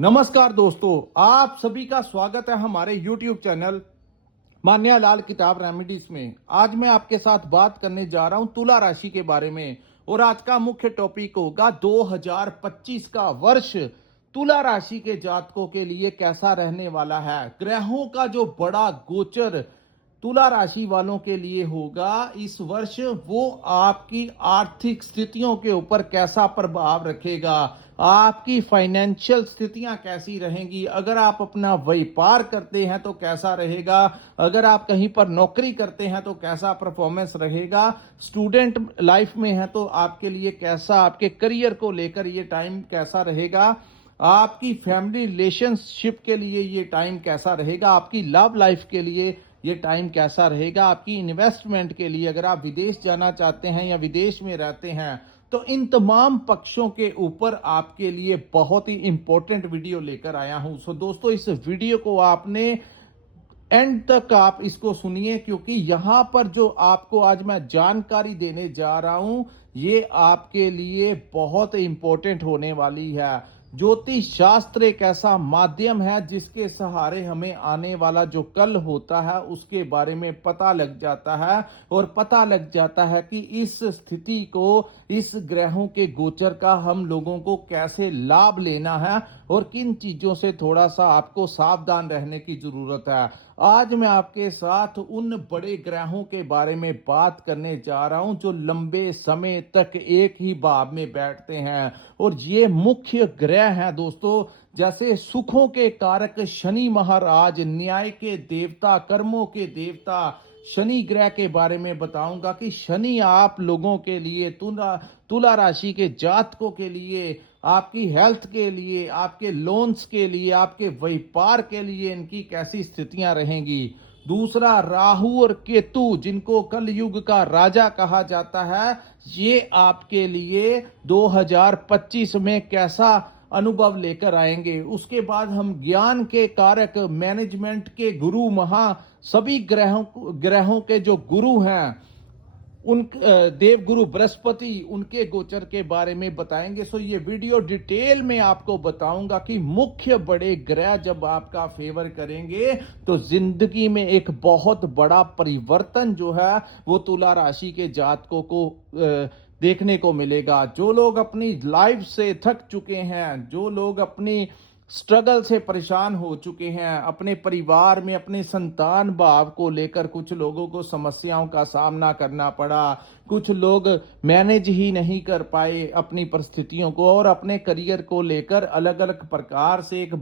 नमस्कार दोस्तों, आप सभी का स्वागत है हमारे YouTube चैनल मान्यालाल किताब रेमेडीज में। आज मैं आपके साथ बात करने जा रहा हूं तुला राशि के बारे में और आज का मुख्य टॉपिक होगा 2025 का वर्ष तुला राशि के जातकों के लिए कैसा रहने वाला है। ग्रहों का जो बड़ा गोचर तुला राशि वालों के लिए होगा इस वर्ष, वो आपकी आर्थिक स्थितियों के ऊपर कैसा प्रभाव रखेगा, आपकी फाइनेंशियल स्थितियां कैसी रहेंगी। अगर आप अपना व्यापार करते हैं तो कैसा रहेगा, अगर आप कहीं पर नौकरी करते हैं तो कैसा परफॉर्मेंस रहेगा, स्टूडेंट लाइफ में है तो आपके लिए कैसा, आपके करियर को लेकर ये टाइम कैसा रहेगा, आपकी फैमिली रिलेशनशिप के लिए ये टाइम कैसा रहेगा, आपकी लव लाइफ के लिए ये टाइम कैसा रहेगा, आपकी इन्वेस्टमेंट के लिए अगर आप विदेश जाना चाहते हैं या विदेश में रहते हैं तो इन तमाम पक्षों के ऊपर आपके लिए बहुत ही इंपॉर्टेंट वीडियो लेकर आया हूं। सो दोस्तों, इस वीडियो को आपने एंड तक आप इसको सुनिए, क्योंकि यहां पर जो आपको आज मैं जानकारी देने जा रहा हूं ये आपके लिए बहुत इंपॉर्टेंट होने वाली है। ज्योतिष शास्त्र एक ऐसा माध्यम है जिसके सहारे हमें आने वाला जो कल होता है उसके बारे में पता लग जाता है और पता लग जाता है कि इस स्थिति को, इस ग्रहों के गोचर का हम लोगों को कैसे लाभ लेना है और किन चीजों से थोड़ा सा आपको सावधान रहने की जरूरत है। आज मैं आपके साथ उन बड़े ग्रहों के बारे में बात करने जा रहा हूं जो लंबे समय तक एक ही भाव में बैठते हैं और ये मुख्य ग्रह हैं दोस्तों। जैसे सुखों के कारक शनि महाराज, न्याय के देवता, कर्मों के देवता शनि ग्रह के बारे में बताऊंगा कि शनि आप लोगों के लिए, तुला राशि के जातकों के लिए, आपकी हेल्थ के लिए, आपके लोन्स के लिए, आपके व्यापार के लिए इनकी कैसी स्थितियां रहेंगी। दूसरा, राहु और केतु जिनको कल युग का राजा कहा जाता है, ये आपके लिए 2025 में कैसा अनुभव लेकर आएंगे। उसके बाद हम ज्ञान के कारक, मैनेजमेंट के गुरु, सभी ग्रहों के जो गुरु हैं उन देव गुरु बृहस्पति, उनके गोचर के बारे में बताएंगे। सो ये वीडियो डिटेल में आपको बताऊंगा कि मुख्य बड़े ग्रह जब आपका फेवर करेंगे तो जिंदगी में एक बहुत बड़ा परिवर्तन जो है वो तुला राशि के जातकों को देखने को मिलेगा। जो लोग अपनी लाइफ से थक चुके हैं, जो लोग अपनी स्ट्रगल से परेशान हो चुके हैं, अपने परिवार में अपने संतान भाव को लेकर कुछ लोगों को समस्याओं का सामना करना पड़ा, कुछ लोग मैनेज ही नहीं कर पाए अपनी परिस्थितियों को और अपने करियर को लेकर अलग अलग प्रकार से एक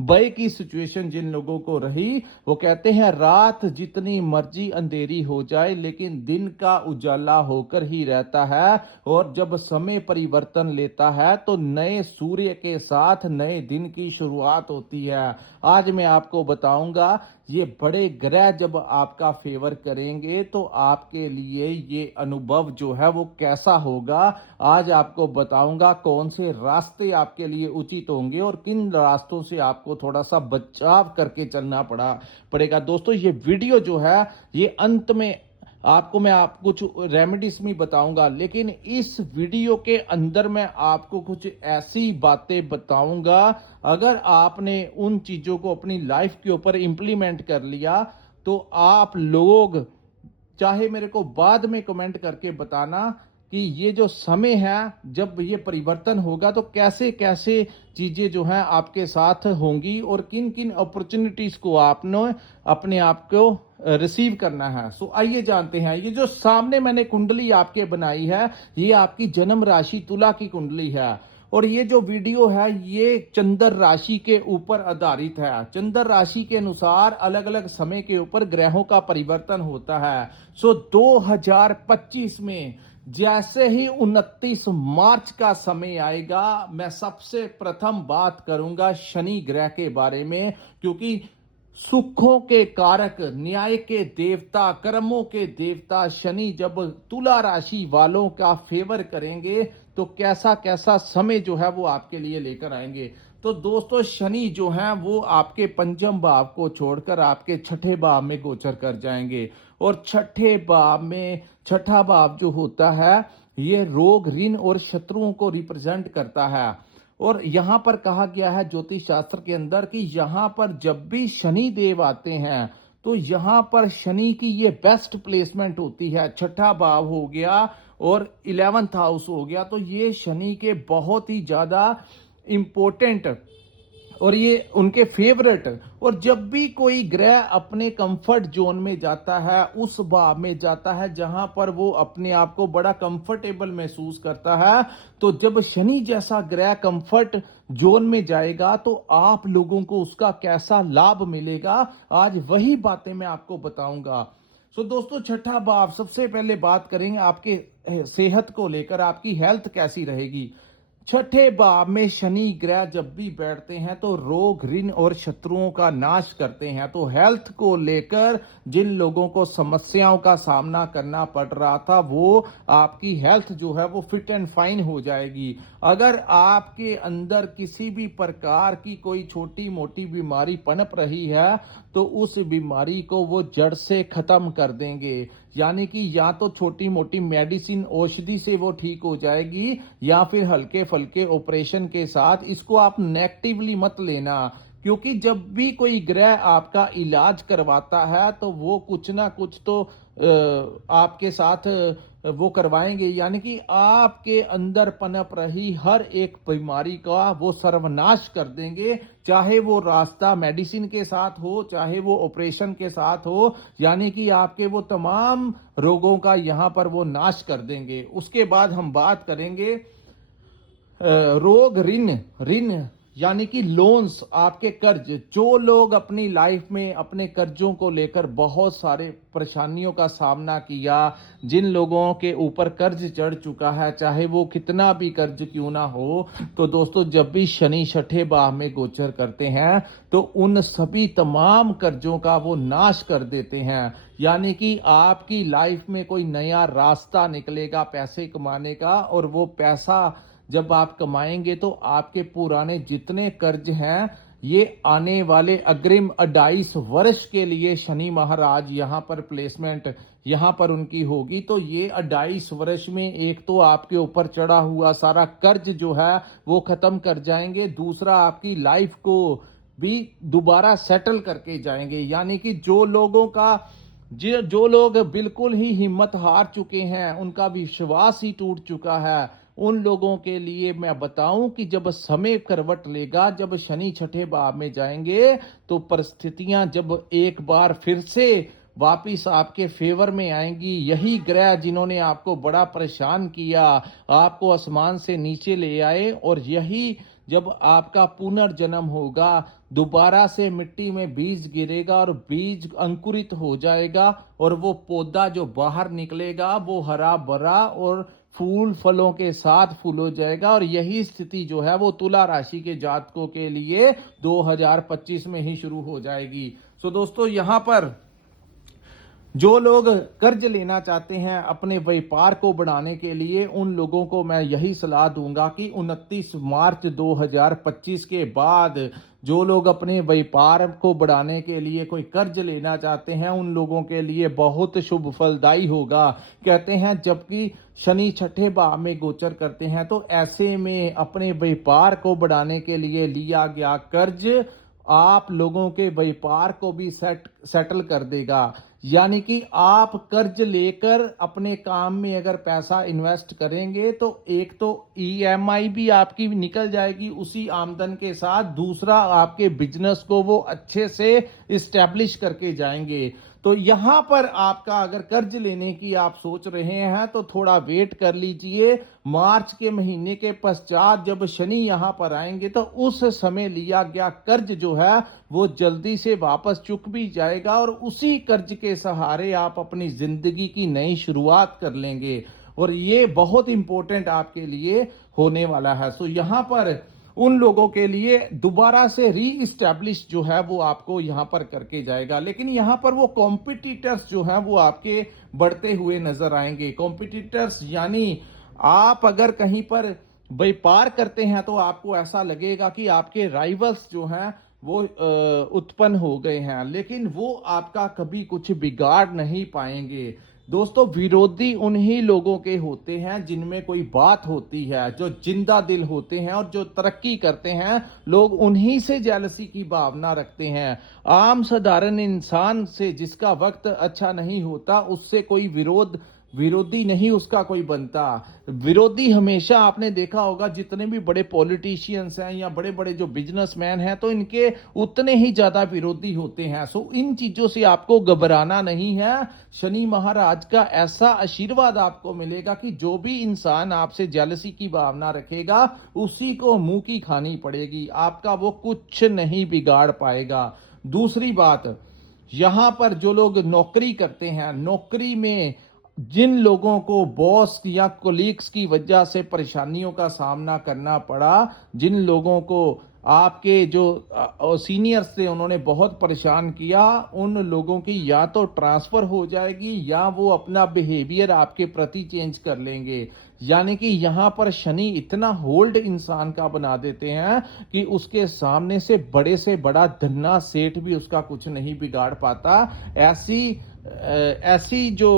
भय की सिचुएशन जिन लोगों को रही, वो कहते हैं रात जितनी मर्जी अंधेरी हो जाए लेकिन दिन का उजाला होकर ही रहता है और जब समय परिवर्तन लेता है तो नए सूर्य के साथ नए दिन की शुरुआत होती है। आज मैं आपको बताऊंगा ये बड़े ग्रह जब आपका फेवर करेंगे तो आपके लिए ये अनुभव जो है वो कैसा होगा। आज आपको बताऊंगा कौन से रास्ते आपके लिए उचित होंगे और किन रास्तों से आपको थोड़ा सा बचाव करके चलना पड़ेगा। दोस्तों, ये वीडियो जो है ये अंत में आपको मैं कुछ रेमेडीज भी बताऊंगा, लेकिन इस वीडियो के अंदर मैं आपको कुछ ऐसी बातें बताऊंगा, अगर आपने उन चीजों को अपनी लाइफ के ऊपर इंप्लीमेंट कर लिया तो आप लोग, चाहे मेरे को बाद में कमेंट करके बताना कि ये जो समय है जब ये परिवर्तन होगा तो कैसे कैसे चीजें जो हैं आपके साथ होंगी और किन किन अपॉर्चुनिटीज को आपने अपने आप को रिसीव करना है। सो आइए जानते हैं। ये जो सामने मैंने कुंडली आपके बनाई है ये आपकी जन्म राशि तुला की कुंडली है और ये जो वीडियो है ये चंद्र राशि के ऊपर आधारित है। चंद्र राशि के अनुसार अलग अलग समय के ऊपर ग्रहों का परिवर्तन होता है। सो 2025 में जैसे ही 29 मार्च का समय आएगा, मैं सबसे प्रथम बात करूंगा शनि ग्रह के बारे में, क्योंकि सुखों के कारक, न्याय के देवता, कर्मों के देवता शनि जब तुला राशि वालों का फेवर करेंगे तो कैसा कैसा समय जो है वो आपके लिए लेकर आएंगे। तो दोस्तों, शनि जो है वो आपके पंचम भाव को छोड़कर आपके छठे भाव में गोचर कर जाएंगे और छठे भाव में, छठा भाव जो होता है ये रोग, ऋण और शत्रुओं को रिप्रेजेंट करता है। और यहाँ पर कहा गया है ज्योतिष शास्त्र के अंदर कि यहाँ पर जब भी शनि देव आते हैं तो यहाँ पर शनि की ये बेस्ट प्लेसमेंट होती है। छठा भाव हो गया और 11th हाउस हो गया, तो ये शनि के बहुत ही ज्यादा इंपॉर्टेंट और ये उनके फेवरेट। और जब भी कोई ग्रह अपने कंफर्ट जोन में जाता है, उस भाव में जाता है जहां पर वो अपने आप को बड़ा कंफर्टेबल महसूस करता है, तो जब शनि जैसा ग्रह कंफर्ट जोन में जाएगा तो आप लोगों को उसका कैसा लाभ मिलेगा, आज वही बातें मैं आपको बताऊंगा। सो दोस्तों, छठा भाव, सबसे पहले बात करेंगे आपके सेहत को लेकर, आपकी हेल्थ कैसी रहेगी। छठे भाव में शनि ग्रह जब भी बैठते हैं तो रोग, ऋण और शत्रुओं का नाश करते हैं। तो हेल्थ को लेकर जिन लोगों को समस्याओं का सामना करना पड़ रहा था, वो आपकी हेल्थ जो है वो फिट एंड फाइन हो जाएगी। अगर आपके अंदर किसी भी प्रकार की कोई छोटी मोटी बीमारी पनप रही है तो उस बीमारी को वो जड़ से खत्म कर देंगे। यानी कि या तो छोटी मोटी मेडिसिन, औषधि से वो ठीक हो जाएगी, या फिर हल्के फुल्के ऑपरेशन के साथ। इसको आप नेगेटिवली मत लेना, क्योंकि जब भी कोई ग्रह आपका इलाज करवाता है तो वो कुछ ना कुछ तो आपके साथ वो करवाएंगे। यानी कि आपके अंदर पनप रही हर एक बीमारी का वो सर्वनाश कर देंगे, चाहे वो रास्ता मेडिसिन के साथ हो, चाहे वो ऑपरेशन के साथ हो। यानी कि आपके वो तमाम रोगों का यहाँ पर वो नाश कर देंगे। उसके बाद हम बात करेंगे रोग, ऋण। ऋण यानी कि लोन्स, आपके कर्ज। जो लोग अपनी लाइफ में अपने कर्जों को लेकर बहुत सारे परेशानियों का सामना किया, जिन लोगों के ऊपर कर्ज चढ़ चुका है, चाहे वो कितना भी कर्ज क्यों ना हो, तो दोस्तों जब भी शनि छठे भाव में गोचर करते हैं तो उन सभी तमाम कर्जों का वो नाश कर देते हैं। यानी कि आपकी लाइफ में कोई नया रास्ता निकलेगा पैसे कमाने का, और वो पैसा जब आप कमाएंगे तो आपके पुराने जितने कर्ज हैं, ये आने वाले अग्रिम 28 वर्ष के लिए शनि महाराज यहाँ पर प्लेसमेंट यहाँ पर उनकी होगी। तो ये 28 वर्ष में एक तो आपके ऊपर चढ़ा हुआ सारा कर्ज जो है वो खत्म कर जाएंगे, दूसरा आपकी लाइफ को भी दोबारा सेटल करके जाएंगे। यानी कि जो लोग बिल्कुल ही हिम्मत हार चुके हैं, उनका विश्वास ही टूट चुका है, उन लोगों के लिए मैं बताऊं कि जब समय करवट लेगा, जब शनि छठे भाव में जाएंगे, तो परिस्थितियां जब एक बार फिर से वापिस आपके फेवर में आएंगी। यही ग्रह जिन्होंने आपको बड़ा परेशान किया, आपको आसमान से नीचे ले आए, और यही जब आपका पुनर्जन्म होगा, दोबारा से मिट्टी में बीज गिरेगा और बीज अंकुरित हो जाएगा, और वो पौधा जो बाहर निकलेगा वो हरा भरा और फूल फलों के साथ फूल हो जाएगा। और यही स्थिति जो है वो तुला राशि के जातकों के लिए 2025 में ही शुरू हो जाएगी। सो दोस्तों, यहाँ पर जो लोग कर्ज लेना चाहते हैं अपने व्यापार को बढ़ाने के लिए, उन लोगों को मैं यही सलाह दूंगा कि 29 मार्च 2025 के बाद जो लोग अपने व्यापार को बढ़ाने के लिए कोई कर्ज लेना चाहते हैं, उन लोगों के लिए बहुत शुभ फलदायी होगा। कहते हैं जबकि शनि छठे भाव में गोचर करते हैं, तो ऐसे में अपने व्यापार को बढ़ाने के लिए लिया गया कर्ज आप लोगों के व्यापार को भी सेटल कर देगा। यानी कि आप कर्ज लेकर अपने काम में अगर पैसा इन्वेस्ट करेंगे तो एक तो ईएमआई भी आपकी निकल जाएगी उसी आमदन के साथ, दूसरा आपके बिजनेस को वो अच्छे से इस्टेब्लिश करके जाएंगे। तो यहां पर आपका अगर कर्ज लेने की आप सोच रहे हैं तो थोड़ा वेट कर लीजिए। मार्च के महीने के पश्चात जब शनि यहां पर आएंगे तो उस समय लिया गया कर्ज जो है वो जल्दी से वापस चुक भी जाएगा, और उसी कर्ज के सहारे आप अपनी जिंदगी की नई शुरुआत कर लेंगे, और ये बहुत इंपॉर्टेंट आपके लिए होने वाला है। सो यहां पर उन लोगों के लिए दोबारा से री इस्टेब्लिश जो है वो आपको यहां पर करके जाएगा। लेकिन यहां पर वो कॉम्पिटिटर्स जो हैं वो आपके बढ़ते हुए नजर आएंगे। कॉम्पिटिटर्स यानी आप अगर कहीं पर व्यापार करते हैं तो आपको ऐसा लगेगा कि आपके राइवल्स जो हैं वो उत्पन्न हो गए हैं, लेकिन वो आपका कभी कुछ बिगाड़ नहीं पाएंगे। दोस्तों, विरोधी उन्हीं लोगों के होते हैं जिनमें कोई बात होती है, जो जिंदा दिल होते हैं और जो तरक्की करते हैं, लोग उन्हीं से जेलसी की भावना रखते हैं। आम साधारण इंसान से जिसका वक्त अच्छा नहीं होता, उससे कोई विरोधी नहीं उसका कोई बनता। विरोधी हमेशा आपने देखा होगा, जितने भी बड़े पॉलिटिशियंस हैं या बड़े बड़े जो बिजनेसमैन हैं, तो इनके उतने ही ज्यादा विरोधी होते हैं। सो इन चीजों से आपको घबराना नहीं है। शनि महाराज का ऐसा आशीर्वाद आपको मिलेगा कि जो भी इंसान आपसे जेलसी की भावना रखेगा, उसी को मुंह की खानी पड़ेगी, आपका वो कुछ नहीं बिगाड़ पाएगा। दूसरी बात, यहां पर जो लोग नौकरी करते हैं, नौकरी में जिन लोगों को बॉस या कोलीग्स की वजह से परेशानियों का सामना करना पड़ा, जिन लोगों को आपके जो सीनियर्स थे उन्होंने बहुत परेशान किया, उन लोगों की या तो ट्रांसफर हो जाएगी या वो अपना बिहेवियर आपके प्रति चेंज कर लेंगे। यानी कि यहां पर शनि इतना होल्ड इंसान का बना देते हैं कि उसके सामने से बड़ा धन्ना सेठ भी उसका कुछ नहीं बिगाड़ पाता। ऐसी जो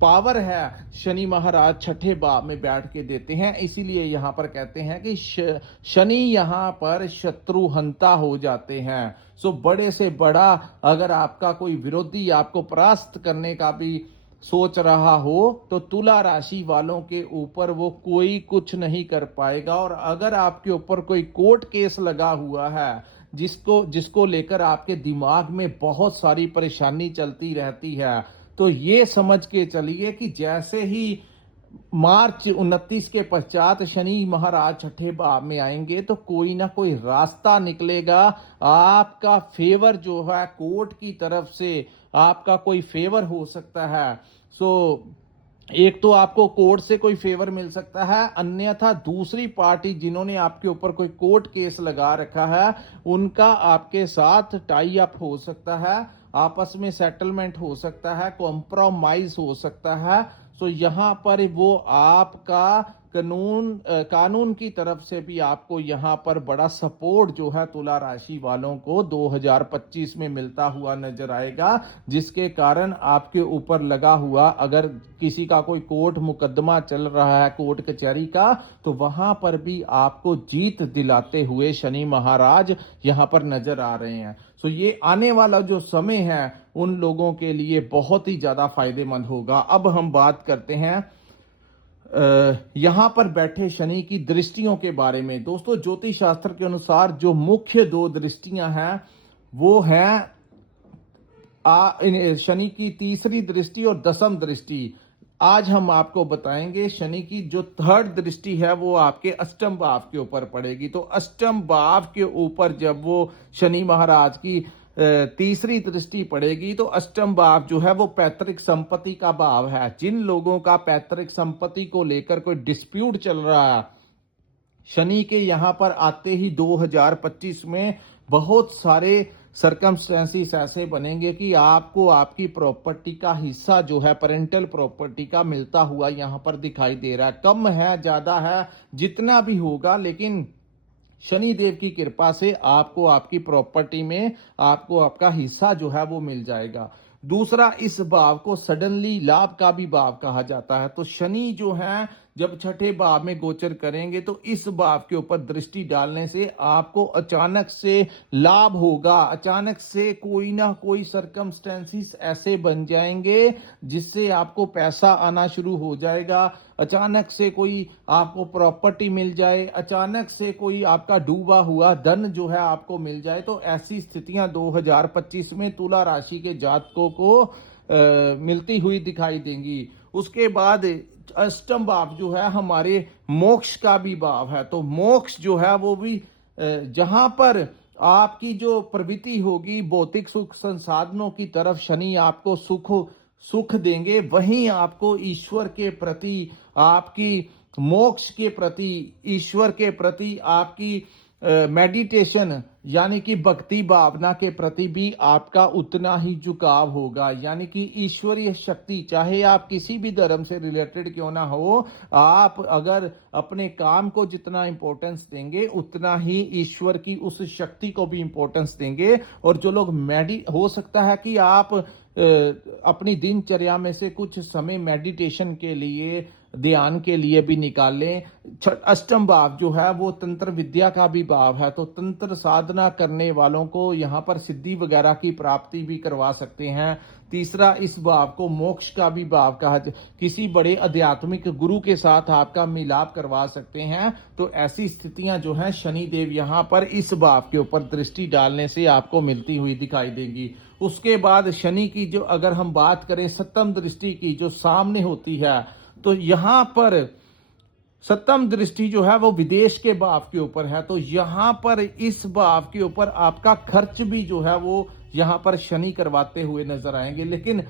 पावर है शनि महाराज छठे भाव में बैठ के देते हैं। इसीलिए यहां पर कहते हैं कि शनि यहां पर शत्रुहंता हो जाते हैं। सो बड़े से बड़ा अगर आपका कोई विरोधी आपको परास्त करने का भी सोच रहा हो, तो तुला राशि वालों के ऊपर वो कोई कुछ नहीं कर पाएगा। और अगर आपके ऊपर कोई कोर्ट केस लगा हुआ है, जिसको लेकर आपके दिमाग में बहुत सारी परेशानी चलती रहती है, तो ये समझ के चलिए कि जैसे ही मार्च 29 के पश्चात शनि महाराज छठे भाव में आएंगे, तो कोई ना कोई रास्ता निकलेगा। आपका फेवर जो है कोर्ट की तरफ से आपका कोई फेवर हो सकता है। सो एक तो आपको कोर्ट से कोई फेवर मिल सकता है, अन्यथा दूसरी पार्टी जिन्होंने आपके ऊपर कोई कोर्ट केस लगा रखा है, उनका आपके साथ टाई अप हो सकता है, आपस में सेटलमेंट हो सकता है, कॉम्प्रोमाइज हो सकता है। सो यहां पर वो आपका कानून की तरफ से भी आपको यहां पर बड़ा सपोर्ट जो है तुला राशि वालों को 2025 में मिलता हुआ नजर आएगा, जिसके कारण आपके ऊपर लगा हुआ अगर किसी का कोई कोर्ट मुकदमा चल रहा है, कोर्ट कचहरी का, तो वहां पर भी आपको जीत दिलाते हुए शनि महाराज यहां पर नजर आ रहे हैं। सो ये आने वाला जो समय है उन लोगों के लिए बहुत ही ज्यादा फायदेमंद होगा। अब हम बात करते हैं यहां पर बैठे शनि की दृष्टियों के बारे में। दोस्तों, ज्योतिष शास्त्र के अनुसार जो मुख्य दो दृष्टियां हैं वो हैं शनि की तीसरी दृष्टि और दसम दृष्टि। आज हम आपको बताएंगे शनि की जो थर्ड दृष्टि है वो आपके अष्टम भाव के ऊपर पड़ेगी। तो अष्टम भाव के ऊपर जब वो शनि महाराज की तीसरी दृष्टि पड़ेगी, तो अष्टम भाव जो है वो पैतृक संपत्ति का भाव है। जिन लोगों का पैतृक संपत्ति को लेकर कोई डिस्प्यूट चल रहा है, शनि के यहां पर आते ही 2025 में बहुत सारे सरकमस्टेंसेस ऐसे बनेंगे कि आपको आपकी प्रॉपर्टी का हिस्सा जो है पेरेंटल प्रॉपर्टी का मिलता हुआ यहां पर दिखाई दे रहा है। कम है, ज्यादा है, जितना भी होगा, लेकिन शनि देव की कृपा से आपको आपकी प्रॉपर्टी में आपको आपका हिस्सा जो है वो मिल जाएगा। दूसरा, इस भाव को सडनली लाभ का भी भाव कहा जाता है। तो शनि जो है जब छठे भाव में गोचर करेंगे, तो इस भाव के ऊपर दृष्टि डालने से आपको अचानक से लाभ होगा। अचानक से कोई ना कोई सरकमस्टेंसेस ऐसे बन जाएंगे जिससे आपको पैसा आना शुरू हो जाएगा। अचानक से कोई आपको प्रॉपर्टी मिल जाए, अचानक से कोई आपका डूबा हुआ धन जो है आपको मिल जाए। तो ऐसी स्थितियां 2025 में तुला राशि के जातकों को मिलती हुई दिखाई देंगी। उसके बाद अष्टम भाव जो है हमारे मोक्ष का भी भाव है। तो मोक्ष जो है वो भी जहां पर आपकी जो प्रवृत्ति होगी भौतिक सुख संसाधनों की तरफ, शनि आपको सुख देंगे, वहीं आपको ईश्वर के प्रति, आपकी मोक्ष के प्रति, ईश्वर के प्रति आपकी मेडिटेशन यानी कि भक्ति भावना के प्रति भी आपका उतना ही झुकाव होगा। यानी कि ईश्वरीय शक्ति, चाहे आप किसी भी धर्म से रिलेटेड क्यों ना हो, आप अगर अपने काम को जितना इंपॉर्टेंस देंगे, उतना ही ईश्वर की उस शक्ति को भी इंपॉर्टेंस देंगे। और जो लोग हो सकता है कि आप अपनी दिनचर्या में से कुछ समय मेडिटेशन के लिए, ध्यान के लिए भी निकाल लें। अष्टम भाव जो है वो तंत्र विद्या का भी भाव है, तो तंत्र साधना करने वालों को यहाँ पर सिद्धि वगैरह की प्राप्ति भी करवा सकते हैं। तीसरा, इस भाव को मोक्ष का भी भाव कहा किसी बड़े आध्यात्मिक गुरु के साथ आपका मिलाप करवा सकते हैं। तो ऐसी स्थितियां जो हैं शनिदेव यहाँ पर इस भाव के ऊपर दृष्टि डालने से आपको मिलती हुई दिखाई देंगी। उसके बाद शनि की जो अगर हम बात करें सप्तम दृष्टि की जो सामने होती है, तो यहाँ पर सप्तम दृष्टि जो है वो विदेश के भाव के ऊपर है। तो यहाँ पर इस भाव के ऊपर आपका खर्च भी जो है वो यहाँ पर शनि करवाते हुए नजर आएंगे, लेकिन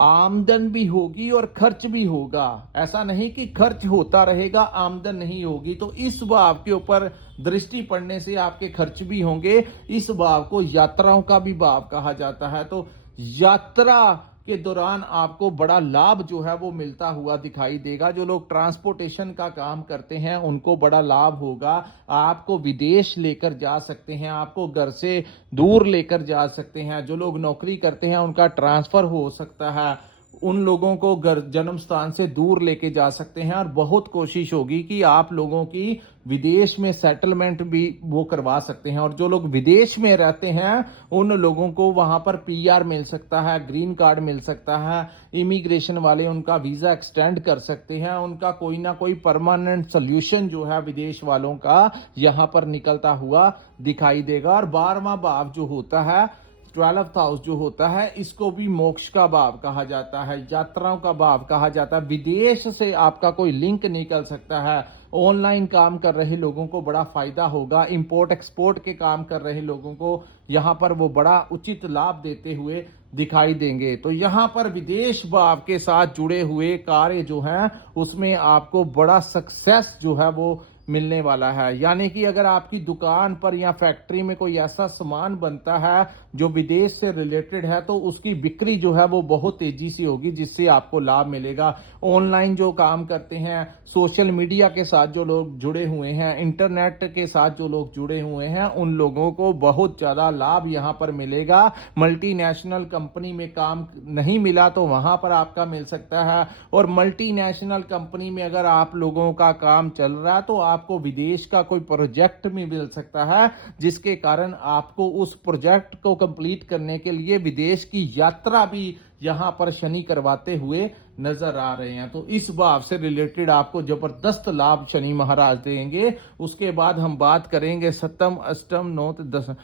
आमदन भी होगी और खर्च भी होगा। ऐसा नहीं कि खर्च होता रहेगा, आमदन नहीं होगी। तो इस भाव के ऊपर दृष्टि पड़ने से आपके खर्च भी होंगे। इस भाव को यात्राओं का भी भाव कहा जाता है। तो यात्रा के दौरान आपको बड़ा लाभ जो है वो मिलता हुआ दिखाई देगा। जो लोग ट्रांसपोर्टेशन का काम करते हैं उनको बड़ा लाभ होगा। आपको विदेश लेकर जा सकते हैं, आपको घर से दूर लेकर जा सकते हैं। जो लोग नौकरी करते हैं उनका ट्रांसफर हो सकता है, उन लोगों को घर जन्म स्थान से दूर लेके जा सकते हैं। और बहुत कोशिश होगी कि आप लोगों की विदेश में सेटलमेंट भी वो करवा सकते हैं। और जो लोग विदेश में रहते हैं उन लोगों को वहां पर पीआर मिल सकता है, ग्रीन कार्ड मिल सकता है। इमिग्रेशन वाले उनका वीजा एक्सटेंड कर सकते हैं। उनका कोई ना कोई परमानेंट सोल्यूशन जो है विदेश वालों का यहां पर निकलता हुआ दिखाई देगा। और 12वां भाव जो होता है, 12th हाउस जो होता है, इसको भी मोक्ष का भाव कहा जाता है, यात्राओं का भाव कहा जाता है। विदेश से आपका कोई लिंक निकल सकता है। ऑनलाइन काम कर रहे लोगों को बड़ा फायदा होगा। इंपोर्ट एक्सपोर्ट के काम कर रहे लोगों को यहाँ पर वो बड़ा उचित लाभ देते हुए दिखाई देंगे। तो यहाँ पर विदेश भाव के साथ जुड़े हुए कार्य जो हैं उसमें आपको बड़ा सक्सेस जो है वो मिलने वाला है। यानी कि अगर आपकी दुकान पर या फैक्ट्री में कोई ऐसा सामान बनता है जो विदेश से रिलेटेड है, तो उसकी बिक्री जो है वो बहुत तेजी से होगी, जिससे आपको लाभ मिलेगा। ऑनलाइन जो काम करते हैं, सोशल मीडिया के साथ जो लोग जुड़े हुए हैं, इंटरनेट के साथ जो लोग जुड़े हुए हैं, उन लोगों को बहुत ज्यादा लाभ यहाँ पर मिलेगा। मल्टीनेशनल कंपनी में काम नहीं मिला तो वहां पर आपका मिल सकता है। और मल्टीनेशनल कंपनी में अगर आप लोगों का काम चल रहा है तो आपको विदेश का कोई प्रोजेक्ट भी मिल सकता है, जिसके कारण आपको उस प्रोजेक्ट को कंप्लीट करने के लिए विदेश की यात्रा भी यहां पर शनि करवाते हुए नजर आ रहे हैं। तो इस भाव से रिलेटेड आपको जबरदस्त लाभ शनि महाराज देंगे। उसके बाद हम बात करेंगे सप्तम, अष्टम, नौम,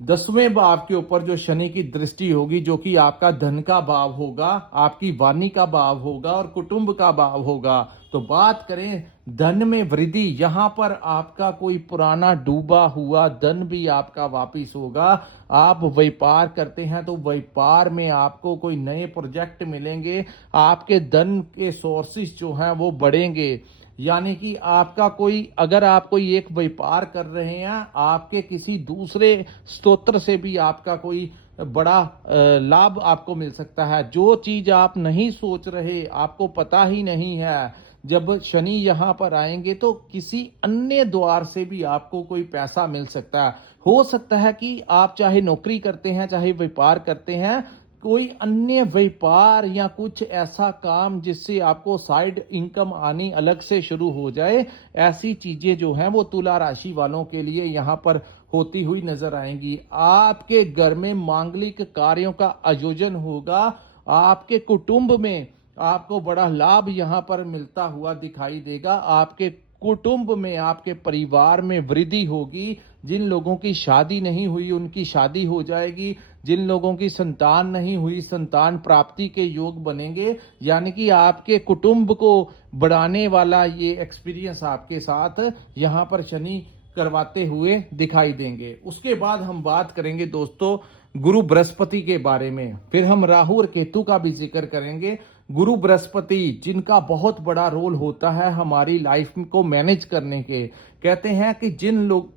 10वें भाव के ऊपर जो शनि की दृष्टि होगी, जो कि आपका धन का भाव होगा, आपकी वाणी का भाव होगा और कुटुंब का भाव होगा। तो बात करें धन में वृद्धि, यहां पर आपका कोई पुराना डूबा हुआ धन भी आपका वापिस होगा। आप व्यापार करते हैं तो व्यापार में आपको कोई नए प्रोजेक्ट मिलेंगे, आपके धन के सोर्सेस जो हैं वो बढ़ेंगे। यानी कि आपका कोई, अगर आप कोई एक व्यापार कर रहे हैं, आपके किसी दूसरे स्तोत्र से भी आपका कोई बड़ा लाभ आपको मिल सकता है। जो चीज आप नहीं सोच रहे, आपको पता ही नहीं है, जब शनि यहाँ पर आएंगे तो किसी अन्य द्वार से भी आपको कोई पैसा मिल सकता है। हो सकता है कि आप चाहे नौकरी करते हैं, चाहे व्यापार करते हैं, कोई अन्य व्यापार या कुछ ऐसा काम जिससे आपको साइड इनकम आनी अलग से शुरू हो जाए, ऐसी चीजें जो हैं वो तुला राशि वालों के लिए यहाँ पर होती हुई नजर आएंगी। आपके घर में मांगलिक कार्यों का आयोजन होगा। आपके कुटुंब में आपको बड़ा लाभ यहाँ पर मिलता हुआ दिखाई देगा। आपके कुटुंब में, आपके परिवार में वृद्धि होगी। जिन लोगों की शादी नहीं हुई उनकी शादी हो जाएगी। जिन लोगों की संतान नहीं हुई, संतान प्राप्ति के योग बनेंगे। यानी कि आपके कुटुंब को बढ़ाने वाला ये एक्सपीरियंस आपके साथ यहाँ पर शनि करवाते हुए दिखाई देंगे। उसके बाद हम बात करेंगे दोस्तों गुरु बृहस्पति के बारे में, फिर हम राहु और केतु का भी जिक्र करेंगे। गुरु बृहस्पति जिनका बहुत बड़ा रोल होता है हमारी लाइफ को मैनेज करने के। कहते हैं कि जिन लोग,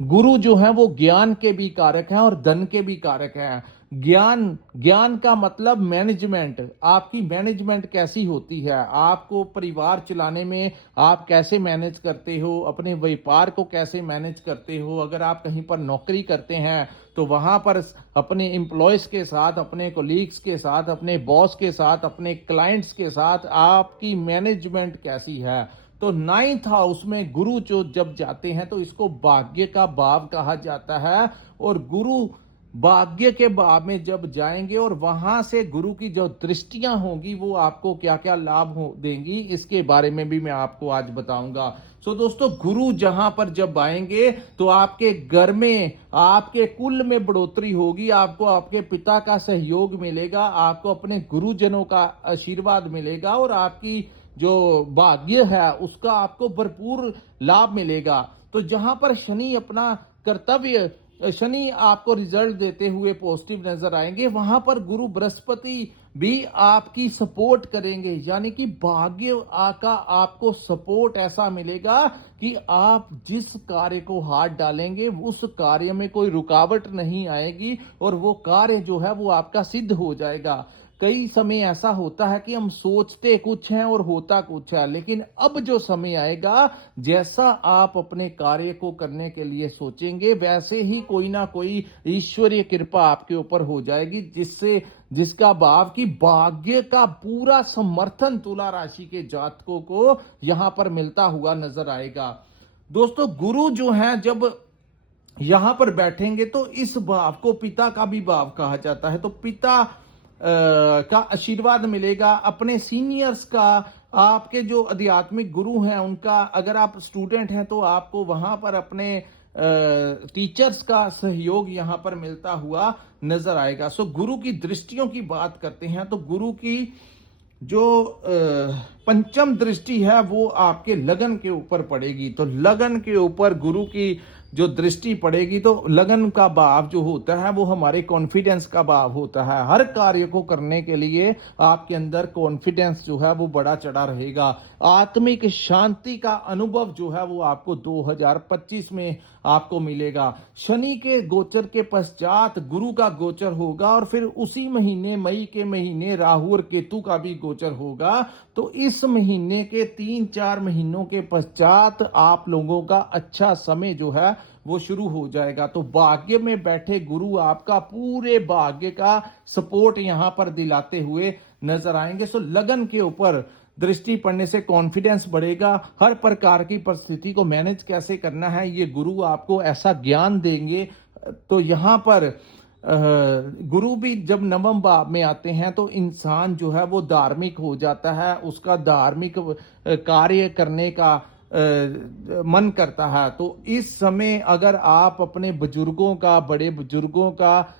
गुरु जो है वो ज्ञान के भी कारक हैं और धन के भी कारक हैं। ज्ञान, ज्ञान का मतलब मैनेजमेंट, आपकी मैनेजमेंट कैसी होती है, आपको परिवार चलाने में आप कैसे मैनेज करते हो, अपने व्यापार को कैसे मैनेज करते हो। अगर आप कहीं पर नौकरी करते हैं तो वहां पर अपने एम्प्लॉयज के साथ, अपने कोलीग्स के साथ, अपने बॉस के साथ, अपने क्लाइंट्स के साथ आपकी मैनेजमेंट कैसी है। तो नाइन्थ हाउस में गुरु जो जब जाते हैं तो इसको भाग्य का भाव कहा जाता है। और गुरु भाग्य के भाव में जब जाएंगे और वहां से गुरु की जो दृष्टियां होंगी वो आपको क्या क्या लाभ हो देंगी, इसके बारे में भी मैं आपको आज बताऊंगा। सो दोस्तों, गुरु जहां पर जब आएंगे तो आपके घर में, आपके कुल में बढ़ोतरी होगी, आपको आपके पिता का सहयोग मिलेगा, आपको अपने गुरुजनों का आशीर्वाद मिलेगा और आपकी जो भाग्य है उसका आपको भरपूर लाभ मिलेगा। तो जहां पर शनि अपना कर्तव्य, शनि आपको रिजल्ट देते हुए पॉजिटिव नजर आएंगे, वहां पर गुरु बृहस्पति भी आपकी सपोर्ट करेंगे। यानी कि भाग्य का आपको सपोर्ट ऐसा मिलेगा कि आप जिस कार्य को हाथ डालेंगे उस कार्य में कोई रुकावट नहीं आएगी और वो कार्य जो है वो आपका सिद्ध हो जाएगा। कई समय ऐसा होता है कि हम सोचते कुछ हैं और होता कुछ है, लेकिन अब जो समय आएगा, जैसा आप अपने कार्य को करने के लिए सोचेंगे वैसे ही कोई ना कोई ईश्वरीय कृपा आपके ऊपर हो जाएगी, जिससे जिसका भाव की भाग्य का पूरा समर्थन तुला राशि के जातकों को यहां पर मिलता हुआ नजर आएगा। दोस्तों, गुरु जो है जब यहां पर बैठेंगे तो इस भाव को पिता का भी भाव कहा जाता है। तो पिता का आशीर्वाद मिलेगा, अपने सीनियर्स का, आपके जो आध्यात्मिक गुरु हैं उनका, अगर आप स्टूडेंट हैं तो आपको वहां पर अपने टीचर्स का सहयोग यहां पर मिलता हुआ नजर आएगा। सो गुरु की दृष्टियों की बात करते हैं तो गुरु की जो पंचम दृष्टि है वो आपके लगन के ऊपर पड़ेगी। तो लगन के ऊपर गुरु की जो दृष्टि पड़ेगी तो लगन का भाव जो होता है वो हमारे कॉन्फिडेंस का भाव होता है। हर कार्य को करने के लिए आपके अंदर कॉन्फिडेंस जो है वो बड़ा चढ़ा रहेगा। आत्मिक शांति का अनुभव जो है वो आपको 2025 में आपको मिलेगा। शनि के गोचर के पश्चात गुरु का गोचर होगा और फिर उसी महीने, मई के महीने, राहु और केतु का भी गोचर होगा। तो इस महीने के 3-4 महीनों के पश्चात आप लोगों का अच्छा समय जो है वो शुरू हो जाएगा। तो भाग्य में बैठे गुरु आपका पूरे भाग्य का सपोर्ट यहां पर दिलाते हुए नजर आएंगे। सो लगन के ऊपर दृष्टि पड़ने से कॉन्फिडेंस बढ़ेगा। हर प्रकार की परिस्थिति को मैनेज कैसे करना है ये गुरु आपको ऐसा ज्ञान देंगे। तो यहां पर गुरु भी जब नवम भाव में आते हैं तो इंसान जो है वो धार्मिक हो जाता है, उसका धार्मिक कार्य करने का मन करता है। तो इस समय अगर आप अपने बुजुर्गों का, बड़े बुजुर्गों का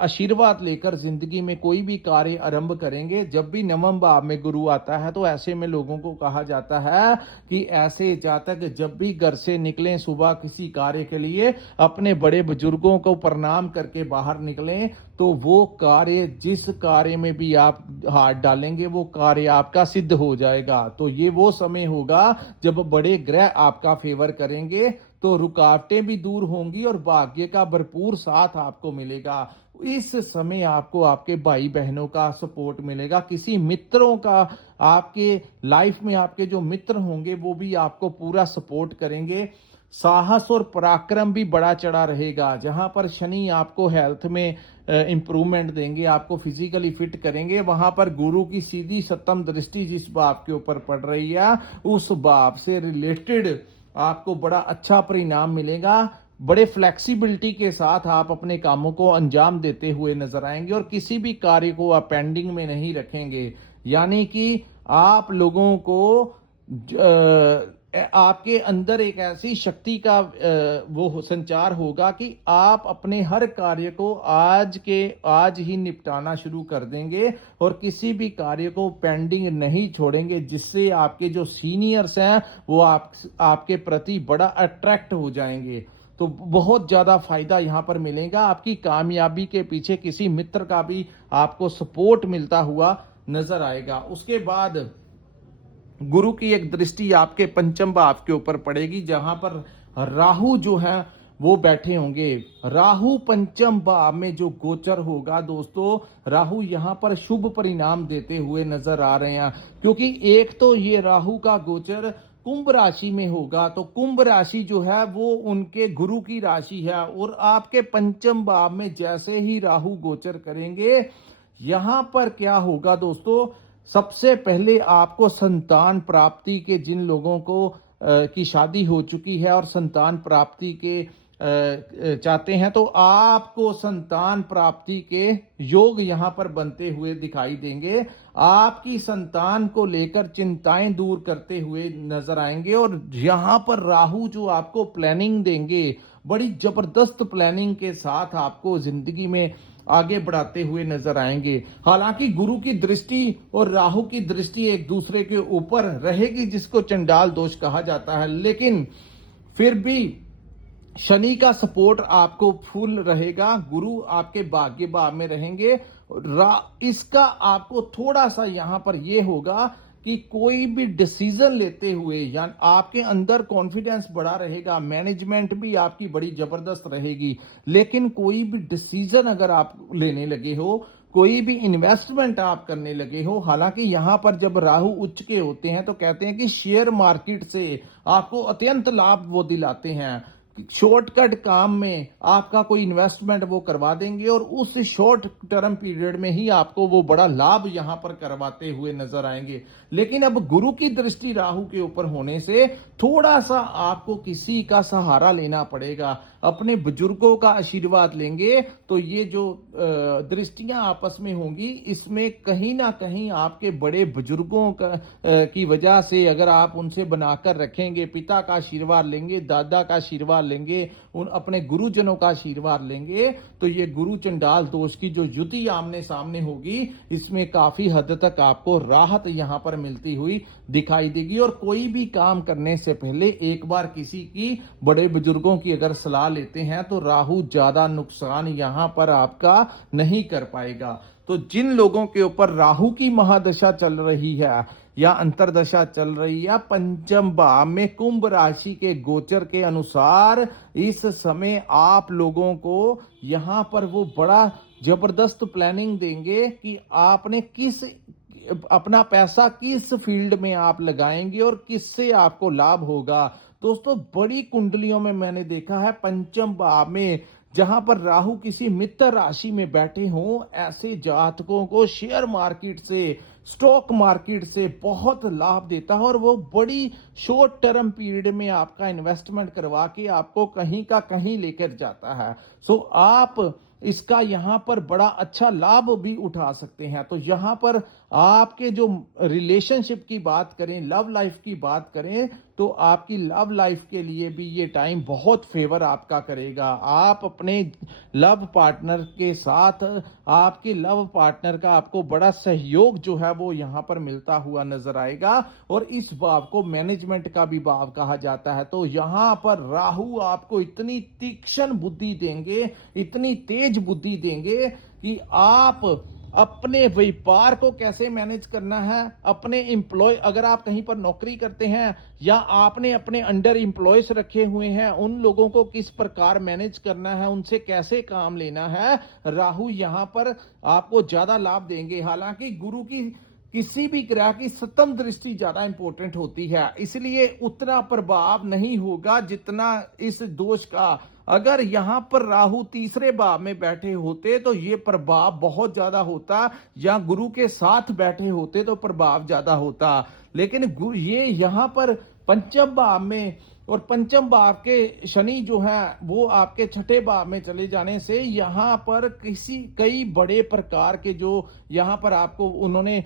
आशीर्वाद लेकर जिंदगी में कोई भी कार्य आरंभ करेंगे, जब भी नवम भाव में गुरु आता है तो ऐसे में लोगों को कहा जाता है कि ऐसे जातक जब भी घर से निकलें सुबह किसी कार्य के लिए, अपने बड़े बुजुर्गों को प्रणाम करके बाहर निकलें, तो वो कार्य, जिस कार्य में भी आप हाथ डालेंगे वो कार्य आपका सिद्ध हो जाएगा। तो ये वो समय होगा जब बड़े ग्रह आपका फेवर करेंगे, तो रुकावटें भी दूर होंगी और भाग्य का भरपूर साथ आपको मिलेगा। इस समय आपको आपके भाई बहनों का सपोर्ट मिलेगा, किसी मित्रों का, आपके लाइफ में आपके जो मित्र होंगे वो भी आपको पूरा सपोर्ट करेंगे। साहस और पराक्रम भी बड़ा चढ़ा रहेगा। जहां पर शनि आपको हेल्थ में इंप्रूवमेंट देंगे, आपको फिजिकली फिट करेंगे, वहां पर गुरु की सीधी सप्तम दृष्टि जिस भाव के ऊपर पड़ रही है उस भाव से रिलेटेड आपको बड़ा अच्छा परिणाम मिलेगा। बड़े फ्लेक्सिबिलिटी के साथ आप अपने कामों को अंजाम देते हुए नजर आएंगे और किसी भी कार्य को आप पेंडिंग में नहीं रखेंगे। यानी कि आप लोगों को आपके अंदर एक ऐसी शक्ति का वो संचार होगा कि आप अपने हर कार्य को आज ही निपटाना शुरू कर देंगे और किसी भी कार्य को पेंडिंग नहीं छोड़ेंगे, जिससे आपके जो सीनियर्स हैं वो आपके प्रति बड़ा अट्रैक्ट हो जाएंगे। तो बहुत ज्यादा फायदा यहां पर मिलेगा। आपकी कामयाबी के पीछे किसी मित्र का भी आपको सपोर्ट मिलता हुआ नजर आएगा। उसके बाद गुरु की एक दृष्टि आपके पंचम भाव के ऊपर पड़ेगी, जहां पर राहु जो है वो बैठे होंगे। राहु पंचम भाव में जो गोचर होगा दोस्तों, राहु यहां पर शुभ परिणाम देते हुए नजर आ रहे हैं, क्योंकि एक तो ये राहु का गोचर कुंभ राशि में होगा, तो कुंभ राशि जो है वो उनके गुरु की राशि है, और आपके पंचम भाव में जैसे ही राहु गोचर करेंगे, यहां पर क्या होगा दोस्तों, सबसे पहले आपको संतान प्राप्ति के, जिन लोगों को की शादी हो चुकी है और संतान प्राप्ति के चाहते हैं, तो आपको संतान प्राप्ति के योग यहां पर बनते हुए दिखाई देंगे। आपकी संतान को लेकर चिंताएं दूर करते हुए नजर आएंगे, और यहां पर राहु जो आपको प्लानिंग देंगे, बड़ी जबरदस्त प्लानिंग के साथ आपको जिंदगी में आगे बढ़ाते हुए नजर आएंगे। हालांकि गुरु की दृष्टि और राहु की दृष्टि एक दूसरे के ऊपर रहेगी, जिसको चंडाल दोष कहा जाता है, लेकिन फिर भी शनि का सपोर्ट आपको फुल रहेगा। गुरु आपके भाग्य भाव में रहेंगे। इसका आपको थोड़ा सा यहां पर यह होगा कि कोई भी डिसीजन लेते हुए या आपके अंदर कॉन्फिडेंस बड़ा रहेगा, मैनेजमेंट भी आपकी बड़ी जबरदस्त रहेगी, लेकिन कोई भी डिसीजन अगर आप लेने लगे हो, कोई भी इन्वेस्टमेंट आप करने लगे हो, हालांकि यहां पर जब राहु उच्च के होते हैं तो कहते हैं कि शेयर मार्केट से आपको अत्यंत लाभ वो दिलाते हैं। शॉर्टकट काम में आपका कोई इन्वेस्टमेंट वो करवा देंगे, और उस शॉर्ट टर्म पीरियड में ही आपको वो बड़ा लाभ यहां पर करवाते हुए नजर आएंगे। लेकिन अब गुरु की दृष्टि राहु के ऊपर होने से थोड़ा सा आपको किसी का सहारा लेना पड़ेगा, अपने बुजुर्गों का आशीर्वाद लेंगे, तो ये जो दृष्टियां आपस में होंगी, इसमें कहीं ना कहीं आपके बड़े बुजुर्गों की वजह से, अगर आप उनसे बनाकर रखेंगे, पिता का आशीर्वाद लेंगे, दादा का आशीर्वाद लेंगे, उन अपने गुरुजनों का आशीर्वाद लेंगे, तो ये गुरु चंडाल दोष की जो युति आमने सामने होगी, इसमें काफी हद तक आपको राहत यहां पर मिलती हुई दिखाई देगी। और कोई भी काम करने से पहले एक बार किसी की, बड़े बुजुर्गों की अगर सलाह लेते हैं, तो राहु ज्यादा नुकसान यहां पर आपका नहीं कर पाएगा। तो जिन लोगों के ऊपर राहु की महादशा चल रही है या अंतरदशा चल रही है पंचम भाव में कुंभ राशि के गोचर के अनुसार, इस समय आप लोगों को यहां पर वो बड़ा जबरदस्त प्लानिंग देंगे कि आपने अपना पैसा किस फील्ड में आप लगाएंगे और किससे आपको लाभ होगा। दोस्तों, बड़ी कुंडलियों में मैंने देखा है पंचम भाव में जहां पर राहु किसी मित्र राशि में बैठे हों, ऐसे जातकों को शेयर मार्केट से, स्टॉक मार्केट से बहुत लाभ देता है, और वो बड़ी शॉर्ट टर्म पीरियड में आपका इन्वेस्टमेंट करवा के आपको कहीं का कहीं लेकर जाता है। सो आप इसका यहां पर बड़ा अच्छा लाभ भी उठा सकते हैं। तो यहां पर आपके जो रिलेशनशिप की बात करें, लव लाइफ की बात करें, तो आपकी लव लाइफ के लिए भी ये टाइम बहुत फेवर आपका करेगा। आप अपने लव पार्टनर के साथ, आपके लव पार्टनर का आपको बड़ा सहयोग जो है वो यहां पर मिलता हुआ नजर आएगा, और इस भाव को मैनेजमेंट का भी भाव कहा जाता है। तो यहां पर राहु आपको इतनी तीक्ष्ण बुद्धि देंगे, इतनी तेज बुद्धि देंगे कि आप अपने व्यापार को कैसे मैनेज करना है, अपने एम्प्लॉय, अगर आप कहीं पर नौकरी करते हैं या आपने अपने अंडर एम्प्लॉयज रखे हुए हैं, उन लोगों को किस प्रकार मैनेज करना है, उनसे कैसे काम लेना है, राहु यहां पर आपको ज्यादा लाभ देंगे। हालांकि गुरु की किसी भी ग्रह की सप्तम दृष्टि ज्यादा इंपॉर्टेंट होती है, इसलिए उतना प्रभाव नहीं होगा जितना इस दोष का। अगर यहां पर राहु तीसरे भाव में बैठे होते तो ये प्रभाव बहुत ज्यादा होता, या गुरु के साथ बैठे होते तो प्रभाव ज्यादा होता। लेकिन ये यहां पर पंचम भाव में, और पंचम भाव के शनि जो है वो आपके छठे भाव में चले जाने से यहाँ पर कई बड़े प्रकार के जो यहाँ पर आपको उन्होंने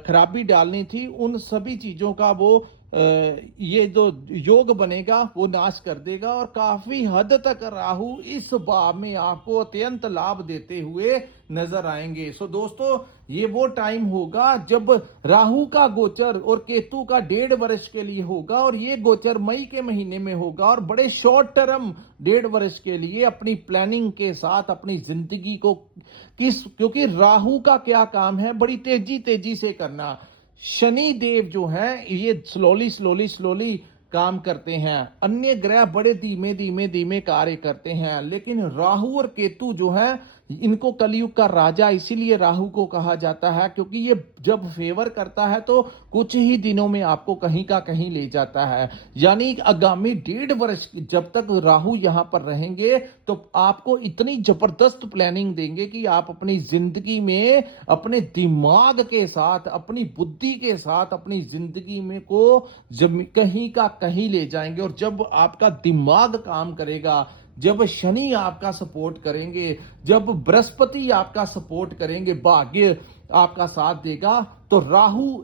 खराबी डालनी थी, उन सभी चीजों का वो ये जो योग बनेगा वो नाश कर देगा, और काफी हद तक राहु इस भाव में आपको अत्यंत लाभ देते हुए नजर आएंगे। सो दोस्तों, ये वो टाइम होगा जब राहु का गोचर और केतु का 1.5 वर्ष के लिए होगा, और ये गोचर मई के महीने में होगा, और बड़े शॉर्ट टर्म 1.5 वर्ष के लिए अपनी प्लानिंग के साथ अपनी जिंदगी को क्योंकि राहु का क्या काम है, बड़ी तेजी से करना। शनि देव जो हैं ये स्लोली काम करते हैं, अन्य ग्रह बड़े धीमे धीमे धीमे कार्य करते हैं, लेकिन राहु और केतु जो है इनको कलयुग का राजा इसीलिए राहु को कहा जाता है, क्योंकि ये जब फेवर करता है तो कुछ ही दिनों में आपको कहीं का कहीं ले जाता है। यानी आगामी 1.5 वर्ष जब तक राहु यहां पर रहेंगे तो आपको इतनी जबरदस्त प्लानिंग देंगे कि आप अपनी जिंदगी में अपने दिमाग के साथ, अपनी बुद्धि के साथ अपनी जिंदगी में को कहीं का कहीं ले जाएंगे। और जब आपका दिमाग काम करेगा, जब शनि आपका सपोर्ट करेंगे, जब बृहस्पति आपका सपोर्ट करेंगे, भाग्य आपका साथ देगा, तो राहु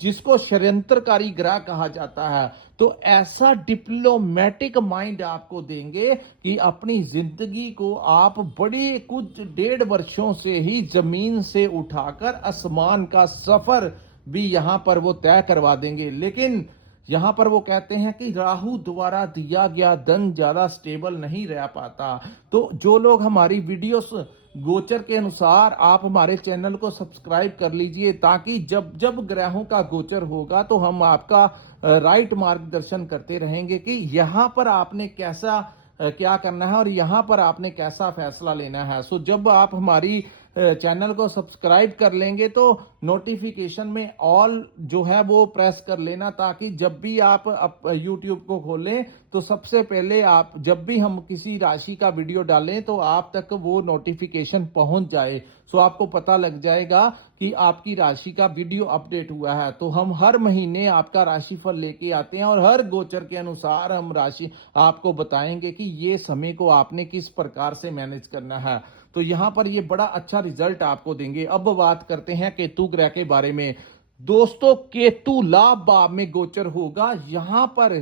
जिसको षड्यंत्रकारी ग्रह कहा जाता है, तो ऐसा डिप्लोमेटिक माइंड आपको देंगे कि अपनी जिंदगी को आप बड़े कुछ 1.5 वर्षों से ही जमीन से उठाकर आसमान का सफर भी यहां पर वो तय करवा देंगे। लेकिन यहां पर वो कहते हैं कि राहु द्वारा दिया गया धन ज्यादा स्टेबल नहीं रह पाता। तो जो लोग हमारी वीडियोस गोचर के अनुसार, आप हमारे चैनल को सब्सक्राइब कर लीजिए, ताकि जब जब ग्रहों का गोचर होगा तो हम आपका राइट मार्गदर्शन करते रहेंगे कि यहां पर आपने कैसा क्या करना है और यहां पर आपने कैसा फैसला लेना है। सो जब आप हमारी चैनल को सब्सक्राइब कर लेंगे तो नोटिफिकेशन में ऑल जो है वो प्रेस कर लेना, ताकि जब भी आप यूट्यूब को खोलें तो सबसे पहले आप जब भी हम किसी राशि का वीडियो डालें तो आप तक वो नोटिफिकेशन पहुंच जाए। सो आपको पता लग जाएगा कि आपकी राशि का वीडियो अपडेट हुआ है। तो हम हर महीने आपका राशिफल लेके आते हैं और हर गोचर के अनुसार हम राशि आपको बताएंगे कि ये समय को आपने किस प्रकार से मैनेज करना है। तो यहां पर ये बड़ा अच्छा रिजल्ट आपको देंगे। अब बात करते हैं केतु ग्रह के बारे में। दोस्तों, केतु लाभ भाव में गोचर होगा। यहां पर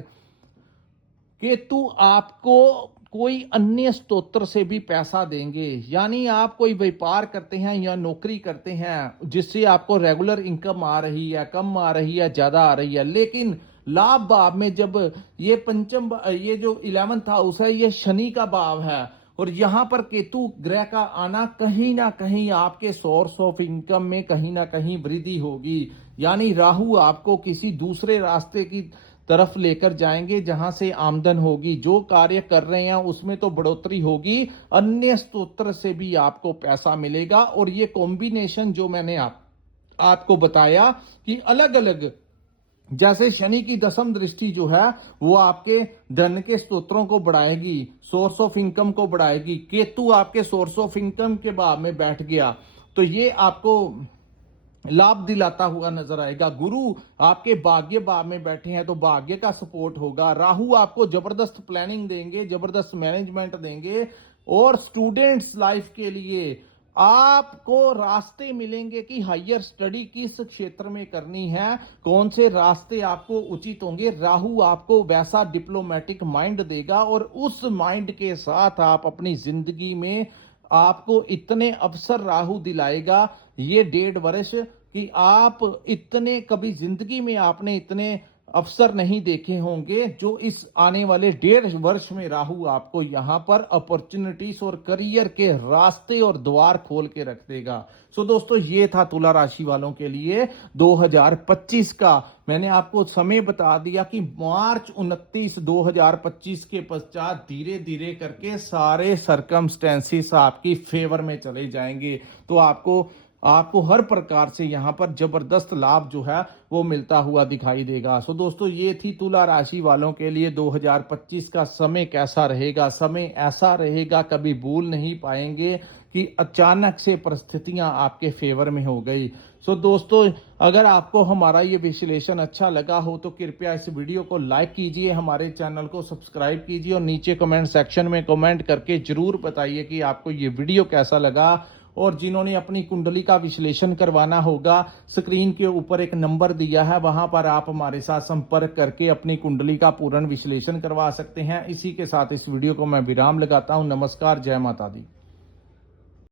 केतु आपको कोई अन्य स्तोत्र से भी पैसा देंगे। यानी आप कोई व्यापार करते हैं या नौकरी करते हैं जिससे आपको रेगुलर इनकम आ रही है, कम आ रही है, ज्यादा आ रही है, लेकिन लाभ भाव में जब ये पंचम, ये जो 11th हाउस है, ये शनि का भाव है और यहां पर केतु ग्रह का आना कहीं ना कहीं आपके सोर्स ऑफ इनकम में कहीं ना कहीं वृद्धि होगी। यानी राहु आपको किसी दूसरे रास्ते की तरफ लेकर जाएंगे जहां से आमदन होगी। जो कार्य कर रहे हैं उसमें तो बढ़ोतरी होगी, अन्य स्तोत्र से भी आपको पैसा मिलेगा। और ये कॉम्बिनेशन जो मैंने आपको बताया कि अलग अलग, जैसे शनि की 10वीं दृष्टि जो है वो आपके धन के स्तोत्रों को बढ़ाएगी, सोर्स ऑफ इनकम को बढ़ाएगी। केतु आपके सोर्स ऑफ इनकम के भाव में बैठ गया तो ये आपको लाभ दिलाता हुआ नजर आएगा। गुरु आपके भाग्य भाव में बैठे हैं तो भाग्य का सपोर्ट होगा। राहु आपको जबरदस्त प्लानिंग देंगे, जबरदस्त मैनेजमेंट देंगे। और स्टूडेंट्स लाइफ के लिए आपको रास्ते मिलेंगे कि हायर स्टडी किस क्षेत्र में करनी है, कौन से रास्ते आपको उचित होंगे। राहु आपको वैसा डिप्लोमेटिक माइंड देगा और उस माइंड के साथ आप अपनी जिंदगी में आपको इतने अवसर राहु दिलाएगा ये 1.5 वर्ष कि आप इतने कभी जिंदगी में आपने इतने अवसर नहीं देखे होंगे जो इस आने वाले 1.5 वर्ष में राहु आपको यहां पर अपॉर्चुनिटीज और करियर के रास्ते और द्वार खोल के रख देगा। सो दोस्तों, ये था तुला राशि वालों के लिए 2025 का। मैंने आपको समय बता दिया कि मार्च 29 2025 के पश्चात धीरे धीरे करके सारे सर्कमस्टेंसेस आपकी फेवर में चले जाएंगे। तो आपको हर प्रकार से यहां पर जबरदस्त लाभ जो है वो मिलता हुआ दिखाई देगा। सो दोस्तों, ये थी तुला राशि वालों के लिए 2025 का समय कैसा रहेगा। समय ऐसा रहेगा कभी भूल नहीं पाएंगे कि अचानक से परिस्थितियां आपके फेवर में हो गई। सो दोस्तों, अगर आपको हमारा ये विश्लेषण अच्छा लगा हो तो कृपया इस वीडियो को लाइक कीजिए, हमारे चैनल को सब्सक्राइब कीजिए और नीचे कमेंट सेक्शन में कमेंट करके जरूर बताइए कि आपको ये वीडियो कैसा लगा। और जिन्होंने अपनी कुंडली का विश्लेषण करवाना होगा, स्क्रीन के ऊपर एक नंबर दिया है, वहां पर आप हमारे साथ संपर्क करके अपनी कुंडली का पूर्ण विश्लेषण करवा सकते हैं। इसी के साथ इस वीडियो को मैं विराम लगाता हूं। नमस्कार, जय माता दी।